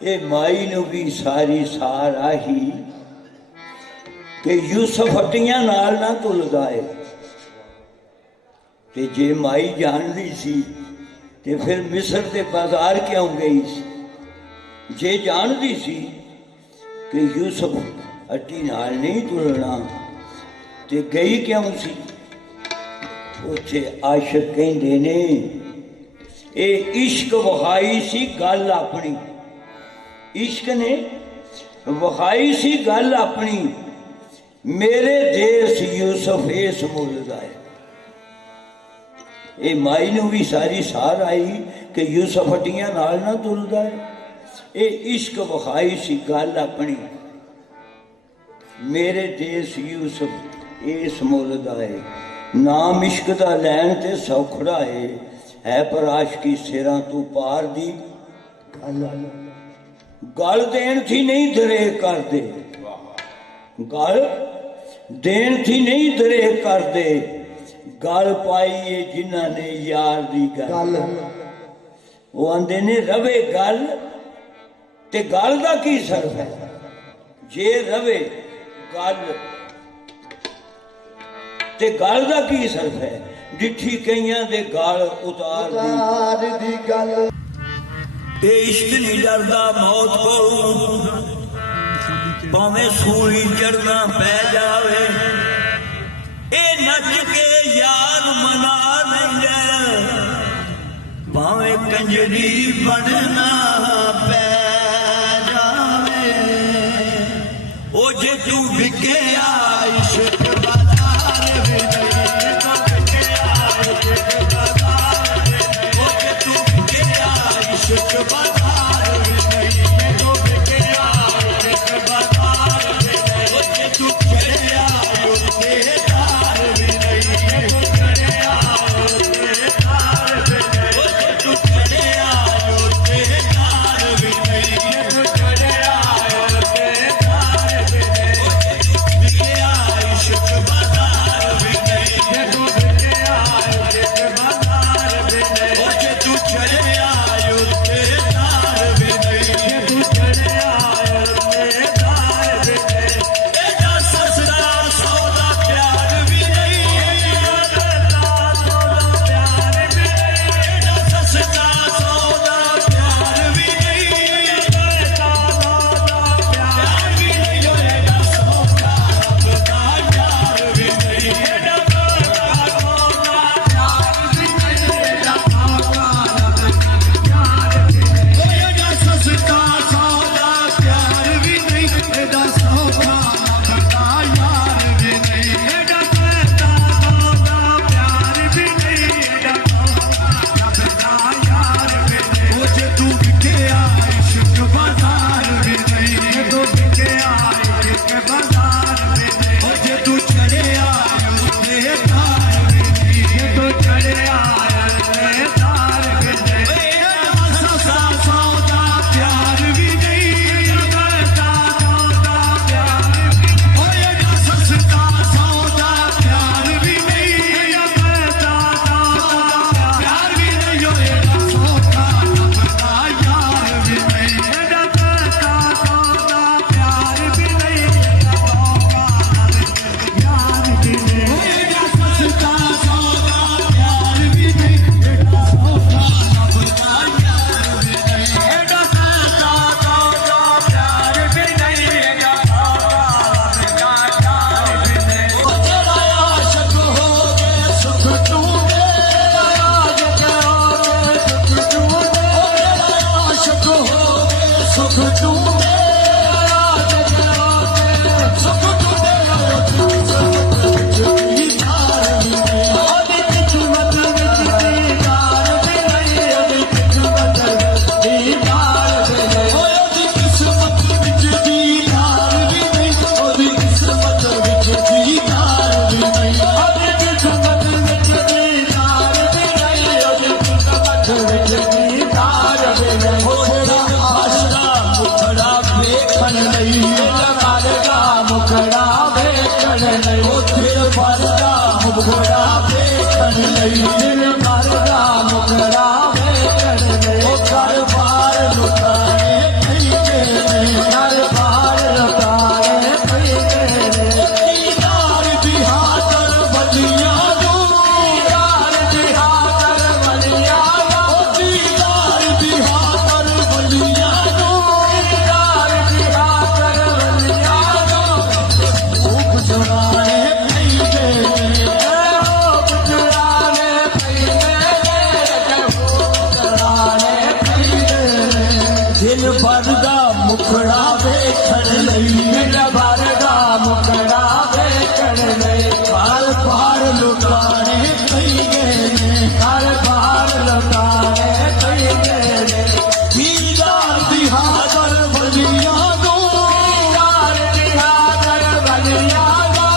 ये माई नूं भी सारी सार आही कि यूसुफ हट्टियां नाल ना तुलदा है। ते जे माई जानदी सी ते फिर मिस्र के बाजार क्यों गई सी? जे जानदी सी कि यूसुफ हट्टी नाल नहीं तुलना ते गई क्यों सी? उत्थे आशिक कहंदे ने ये इश्क वहाई सी गल अपनी, इश्क ने वहाई सी गल अपनी, मेरे देश यूसुफ इस मुल्क है। ये माई नूं भी सारी सार आई कि यूसुफ हट्टियां नाल ना तुलदा है। ये इश्क वखाई सी गल अपनी, मेरे देश यूसुफ इस मुल्क है। नाम इश्क दा लैन ते सौखड़ा है पर आशिकी सिरां तू पार दी गल देन थी नहीं दरे कर दे, गल देन थी नहीं दरे कर दे, गल पाई है जिन्हां ने यार दी गल। वो आंदे ने रवे गल ते गल दा की सर्फ है? जे रवे गल ते गल दा की सर्फ है? डिठी कईयां दे गल उतार दी गल। ते इश्क नहीं डरदा मौत को, भावें सूली चढ़ना पै जावे। ए नच के यार मना लेंगे, भावें कंजरी बनना पै जावे। ओ जे तू बिके इश्क बाजार में नहीं, तो बिके इश्क बाजार में नहीं। ओ जे तू बिके इश्क बाजार में नहीं, तो बिके इश्क बाजार में नहीं। ओ जे तू चढ़िया उठे तार में नहीं, तो चढ़िया उठे तार में नहीं। ओ जे तू चढ़िया उठे तार में नहीं, तो चढ़िया उठे तार में नहीं। ओ जे तू बिके इश्क बाजार में नहीं, तो बिके इश्क बाजार में नहीं। ओ जे तू चढ़िया उठे तार में नहीं, तू चढ़िया उठे तार में नहीं। एदा ससरा सौदा प्यार भी नहीं, एदा सौदा प्यार भी नहीं। एदा ससरा सौदा प्यार भी नहीं, एदा सौदा प्यार भी नहीं। एदा सौदा रब दा यार भी नहीं, एदा सौदा प्यार भी नहीं। एदा सौदा रब दा यार भी नहीं। एदा ससरा सौदा प्यार भी नहीं, एदा सौदा रब दा यार भी नहीं। एदा सौदा प्यार भी नहीं, एदा सौदा रब दा यार भी नहीं। ओ जे तू बिके इश्क बाजार में नहीं, तो बिके इश्क बाजार में नहीं। ओ जे तू चढ़िया उठे तार में नहीं, तो चढ़िया उठे तार में नहीं। एदा ससरा सौदा प्यार भी नहीं, एदा सौदा प्यार भी नहीं। ओ एदा ससरा सौदा प्यार भी नहीं, एदा सौदा प्यार भी नहीं। ओ एदा सौदा रब दा यार भी नहीं, एदा सौदा प्यार भी नहीं। एदा सौदा रब दा यार भी नहीं। ओ एदा ससरा सौदा प्यार भी नहीं, एदा सौदा रब दा यार भी नहीं। एदा सौदा प्यार भी नहीं, एदा सौदा रब दा यार भी नहीं। ओ तेरा आशिक हो गए सुख टूटे, आशिक हो गए सुख टूटे। ओ तेरा आशिक हो गए सुख टूटे, आशिक हो गए सुख टूटे। ओदी किस्मत विच दीदार भी नहीं, ओदी किस्मत विच दीदार भी नहीं। ओदी किस्मत विच दीदार भी नहीं, ओदी किस्मत विच दीदार भी नहीं। ओदी किस्मत विच दीदार भी नहीं, ओदी किस्मत विच दीदार भी नहीं। ओ तेरा आसरा मुखड़ा ਦਿਨ ਭਰ ਦਾ ਮੁਖੜਾ ਵੇਖਣ ਲਈ ਦਿਨ ਭਰ ਦਾ ਮੁਖੜਾ ਵੇਖਣ ਲਈ ਪਾਰ ਪਾਰ ਲੁਟਾਣੇ ਕਈ ਗਏ ਨੇ ਹਰ ਬਾਰ ਲੁਟਾਰੇ ਕਈ ਗਏ ਨੇ ਦੀਦਾਰ ਦੀ ਹਾਜ਼ਰ ਵਲੀਆਂ ਨੂੰ ਯਾਰ ਨਿਹਾਦਰ ਬਲਿਆ ਦਾ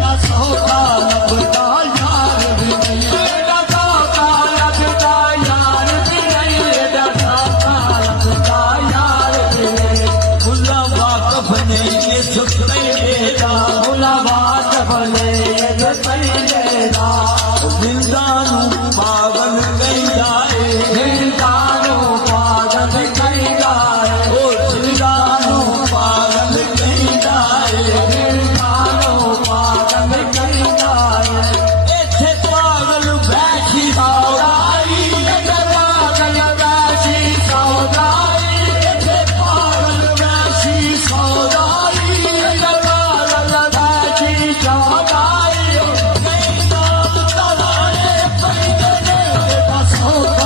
ਨਾ ਸੋਖਾ ਲੱਭਦਾ ਯਾਰ ਵੀ ਨਹੀਂ ਇਹਦਾ ਸੌਖਾ ਲੱਗਦਾ ਯਾਰ ਵੀ ਨਹੀਂ ਇਹਦਾ ਸੌਖਾ ਲੱਗਦਾ ਯਾਰ ਵੀ ਨਹੀਂ ਮੁੱਲਾ ਵਾਕਫ ਨੇ ਇਸ ਪਹਿਲੇ ਦਾ ਮੁਲਾਵਾਤ ਬਲੇ ਇਹ ਪਹਿਲੇ ਦਾ ਜ਼ਿੰਦਾ ਨੂੰ ਪਾਗਲ ਕਹਿੰਦਾ ਏ ਜ਼ਿੰਦਾ ਨੂੰ ਪਾਗਲ ਕਹਿੰਦਾ ਏ ਉਹ ਜ਼ਿੰਦਾ ਨੂੰ ਪਾਗਲ ਕਹਿੰਦਾ ਏ ਜ਼ਿੰਦਾ ਨੂੰ ਪਾਗਲ ਕਹਿੰਦਾ ਏ ਇੱਥੇ ਪਾਗਲ ਬੈਠੀ ਸੌਦਾਈ ਇੱਥੇ ਪਾਗਲ ਵੈਸੀ ਸੌਦਾਈ ਇੱਥੇ ਪਾਗਲ ਬੈਠੀ ਸੌਦਾਈ ਇੱਥੇ ਪਾਗਲ ਵੈਸੀ ਸੌਦਾਈ ਕਈ ਨਾਮ ਤਵਾਰੇ ਪੈਂਦੇ ਨੇ ਦਾ ਸੌਦਾ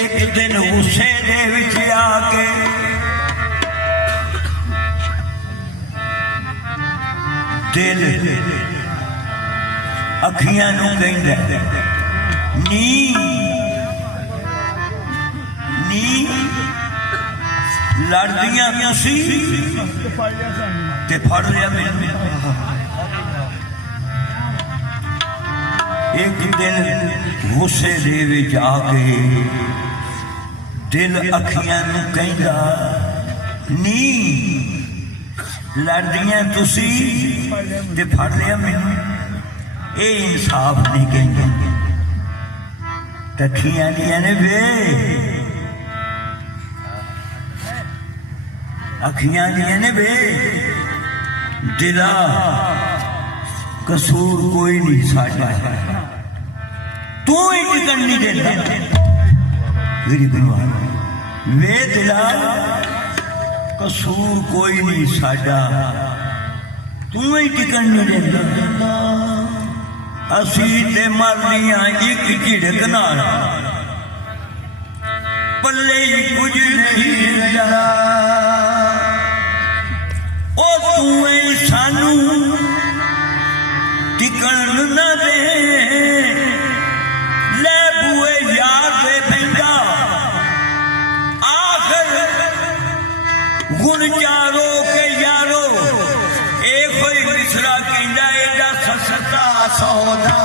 एक दिन गुस्से दे विच आके दिल अखियां नूं कहंदा नी नी लड़दियां तुसी ते फड़ लिया मैनूं। एक दिन गुस्से दे विच आके दिल अखियां नूं कहंदा नी लड़दियां तुसी ते फड़ लिया मैनूं। ये इंसाफ नहीं कहंदे तखियां दियां ने वे अखियां दियां ने वे दिला कसूर कोई नहीं साडा तू ही टिकन नहीं देता मेरी भगवान वे दिला कसूर कोई नहीं साडा तू ही टिकन नहीं देता। असी ते मरनिया एक झिड़क नाल पल्ले ही कुछ नहीं रहा ओ तू सानू टिकन न दे ले बुए यार दे बंदा आखिर गुण चारो के यारो ए कोई मिसरा कहंदा एदा सस्ता सौदा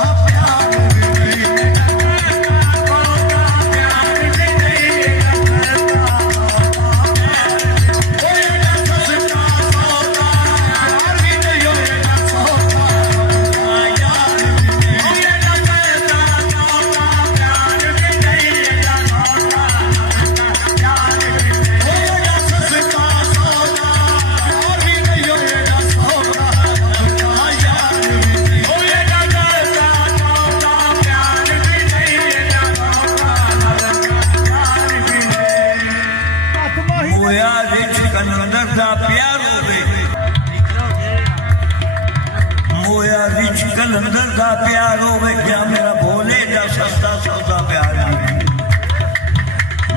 कलंदर का प्यार हो गया मेरा भोले का सस्ता सौदा प्यार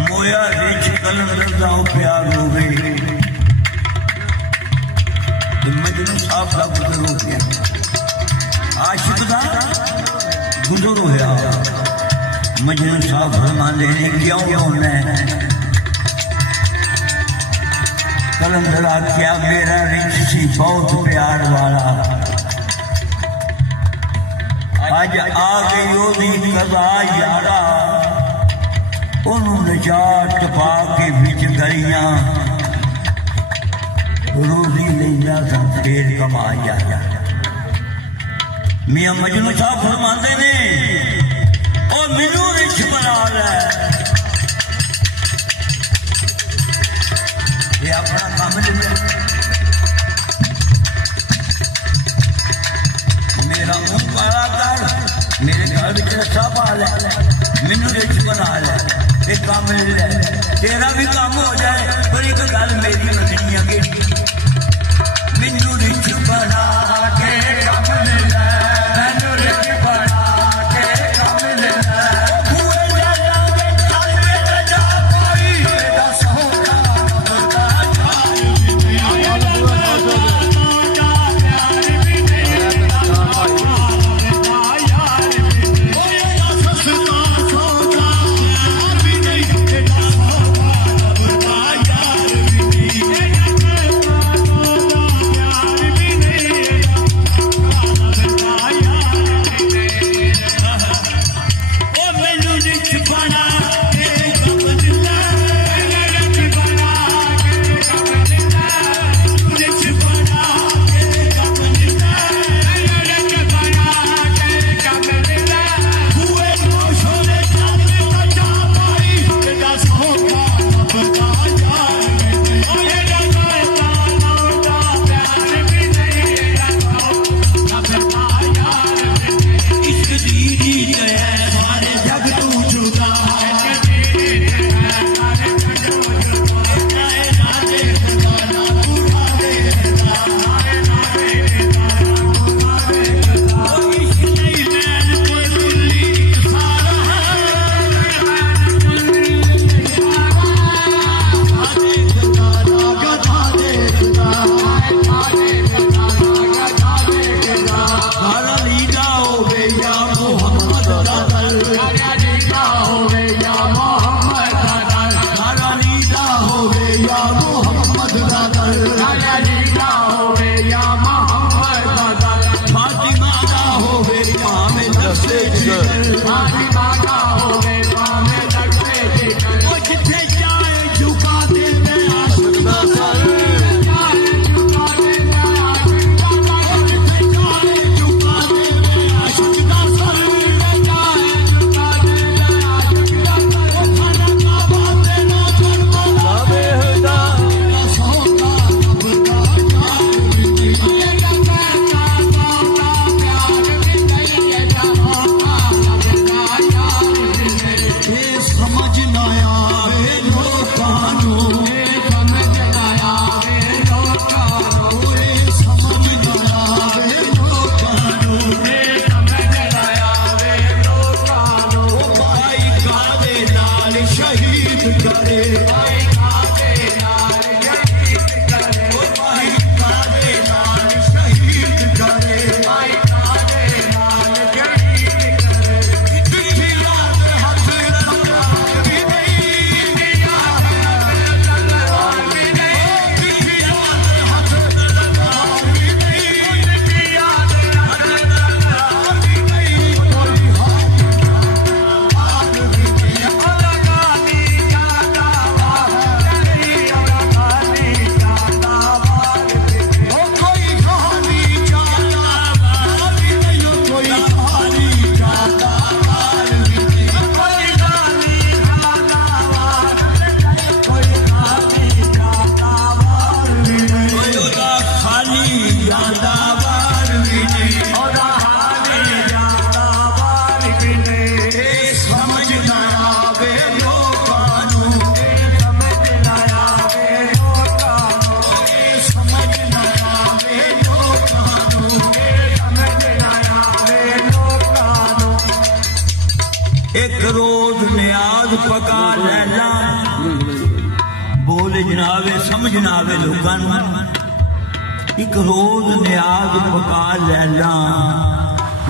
मोया रिच कलंदर का प्यार हो गई तो मजनू साहब का गुजर हो गया आशिक का गुजर होया मजनू साहब फरमाते हैं क्यों होना है कलंदर आख्या मेरा रिच सी बहुत प्यार वाला अज आ गई ओदी कज़ा यारा ओनू निजात पा के बिच गलियां रोजी लेंदा सा फेर कमा जाया। मियां मजनू साहब फरमाते ने ओ मैनू रिच बना लै ये अपना काम ले मेरा मुंह काला कर मेरे घर में रस्सा पा लै मैनू रिच बना लै एक काम ले लै तेरा भी काम हो जाए पर एक गल मेरी मननी है कि मैनू रिच बना के काम ले लै मैनू रिच बना के काम ले लै शहीद करे भाई कादे नाल शहीद करे ओ भाई कादे नाल शहीद करे भाई कादे नाल शहीद करे चिट्ठी लाल हथ तलवार भी नहीं तलवार भी नहीं चिट्ठी लाल हथ तलवार भी नहीं दिया तलवार भी नहीं कोई हाथ भी नहीं ओला गानी जादा वार तेरी ओला गानी जादा वार ओ कोई कहानी जाता वार भी नहीं कोई कहानी जाता वार भी नहीं कोई गानी जादा वार कोई गानी जादा वार भी नहीं ਉਹਦਾ ਖਾਲੀ ਜਾਂਦਾ ਵਾਰ ਵੀ ਨਹੀਂ ओला गानी जादा वार भी नहीं ਇਹ ਸਮਝ ਨਾ ਆਵੇ ਲੋਕਾਂ ਨੂੰ समझ ना आवे लोकां नूं ਇਹ ਸਮਝ ਨਾ ਆਵੇ ਲੋਕਾਂ ਨੂੰ समझ ना आवे लोकां नूं ਇੱਕ ਰੋਜ਼ ਨਿਆਜ਼ ਪਕਾ ਲੈਣਾ ਬੋਲ ਜਨਾਵੇ ਸਮਝ ਨਾ ਆਵੇ ਲੋਕਾਂ ਨੂੰ ਇੱਕ ਰੋਜ਼ ਨਿਆਜ਼ ਪਕਾ ਲੈਣਾ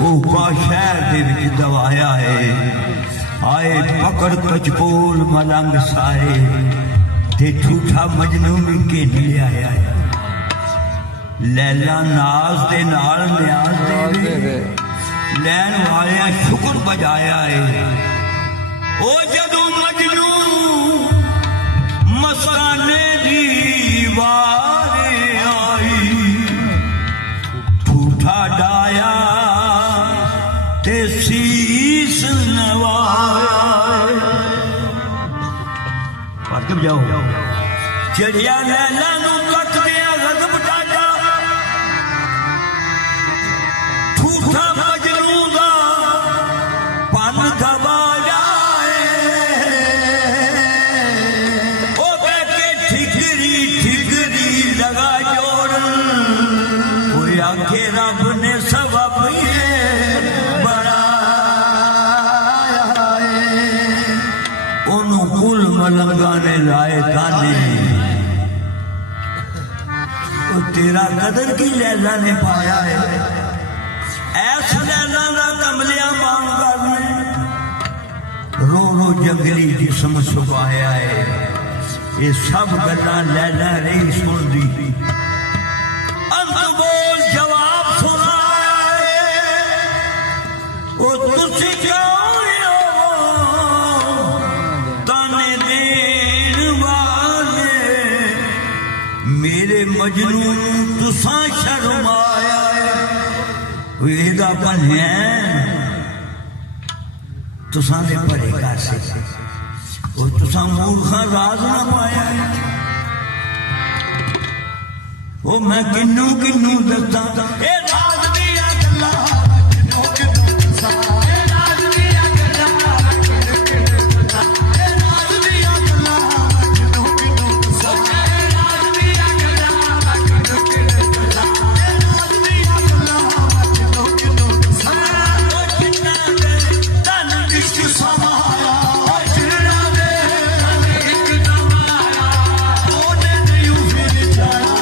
ਉਹ ਕਾ ਸ਼ਹਿਰ ਦੇ ਵਿੱਚ ਦਵਾਇਆ ਹੈ ਆਏ ਪਕੜ ਕਚਪੋਲ ਮਲੰਗ ਸਾਏ ਤੇ ਝੂਠਾ ਮਜਨੂ ਵੀ ਘੇਨ ਲਿਆਇਆ ਹੈ ਲੈਲਾ ਨਾਜ਼ ਦੇ ਨਾਲ ਨਿਆਜ਼ ਦੇਵੇ ਲੈਣ ਵਾਲਿਆਂ ਸ਼ੁਕਰ ਬਜਾਇਆ ਹੈ ਉਹ ਜਦੋਂ ਮਜਨੂ ਮਸਤਾਨੇ ਦੀ ਵਾਰ ਆਈ ਝੂਠਾ ਡਾਇਆ ਤੇ ਸੀਸ ਨਵਾਇਆ ਪੜ ਕੇ ਜਾਓ ਚੜਿਆ ਲੈਲਾ ਨੂੰ ਕੱਟਦਿਆਂ ਰਗਬ ਟਾਡਾ ਝੂਠਾ ਮਜਨੂ ਦਾ ਪਨ ਗਵਾਇਆ ਉਹ ਕਹਿ ਕੇ ਠਿਕਰੀ ਠਿਕਰੀ ਲਗਾ ਜੋੜਨ ਕੋਈ ਆਖੇ ਰੱਬ ਨੇ ਸਬਬ ਇਹ ਬਣਾਇਆ ਏ ਉਹਨੂੰ ਕੁਲ ਮਲੰਗਾ ਨੇ ਲਾਏ ਕਾਨੇ ਉਹ ਤੇਰਾ ਕਦਰ ਕੀ ਲੈਲਾ ਨੇ ਪਾਇਆ ਹੈ ਐਸ ਲੈਲਾ ਦਾ ਕਮਲਿਆ ਮਾਂ ਕਰਨੇ रो रो जंगली जिस्म सुभाया है ये सब गल्ला लैला रही सुनदी अंत बोल जवाब सुनाए ओ तुसी क्यों ताने देन वाले मेरे मजनू तुसा शर्माया है वेदा बने तुसां दे भले कर से और तुसां मूर्खा राज ना पाया ओ मैं किन्नू किन्नू दस्तां ए राज दियां गल्लां किन्नू किन्नू दस्तां ए राज दियां गल्लां किन्नू किन्नू दस्तां ए राज दियां गल्लां किन्नू किन्नू दस्तां ए राज दियां गल्लां किन्नू किन्नू दस्तां ए राज दियां गल्लां किन्नू किन्नू दस्तां ओ किन्ना दे तन इश्क समाया ओ जिन्ना दे तन इश्क समाया ओने नहीं फिर जाया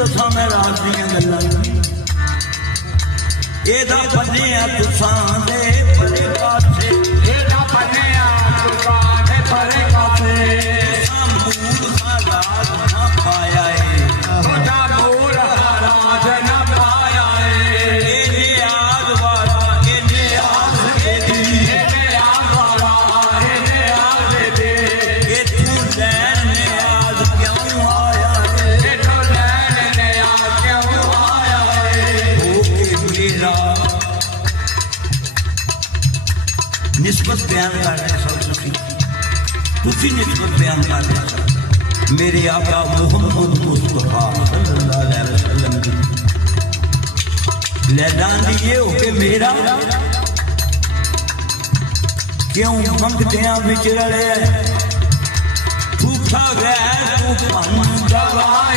दसा मैं रात दियां गल्लां ਇਹਦਾ ਬੰਨਿਆ ਤੁਸਾਂ ਦੇ ਪਰੇ ਪਾਸੇ ਇਹਦਾ ਬੰਨਿਆ ਤੁਸਾਂ ਦੇ ਪਰੇ ਪਾਸੇ ਮੂਲ ਰਾਜ ਨਾ ਪਾਇਆ ਏ ਉਹਦਾ ਮੂਲ ਰਾਜ ਨਾ ਪਾਇਆ ਏ ਇਹਨੇ ਆਗ ਵਾਲਾ ਇਹਨੇ ਆਗ ਦੀ ਇਹਨੇ ਆਗ ਵਾਲਾ ਇਹਨੇ ਆਗ ਦੇ ਇਹ ਤੂੰ ਲੈਣ ਨੇ ਆਗ ਕਿਉਂ ਆਇਆ ਏ ਇਹਨੂੰ ਲੈਣ ਨੇ ਆ ਕਿਉਂ ਆਇਆ ਏ ਹੋ ਕੇ ਮੇਰਾ ਨਿਸਬਤ ਬਿਆਨ ਕਰ ਰਹੇ ਸੋ ਤੁਸੀਂ ਨਿਸਬਤ ਬਿਆਨ ਕਰ ਰਹੇ ਸੋ ਮੇਰੇ ਆਕਾ ਮੁਹੰਮਦ ਮੁਸਤਫਾ ਸੱਲੱਲਾਹੁ ਅਲੈहि ਵਸੱਲਮ ਦੀ ਲੈਦਾਂ ਦੀ ਇਹ ਹੋ ਕੇ ਮੇਰਾ ਕਿਉਂ ਮੰਗਦਿਆਂ ਵਿੱਚ ਰਲਿਆ ਝੂਠਾ ਗੈਰ ਤੂੰ ਭੰਨ ਜਵਾਨ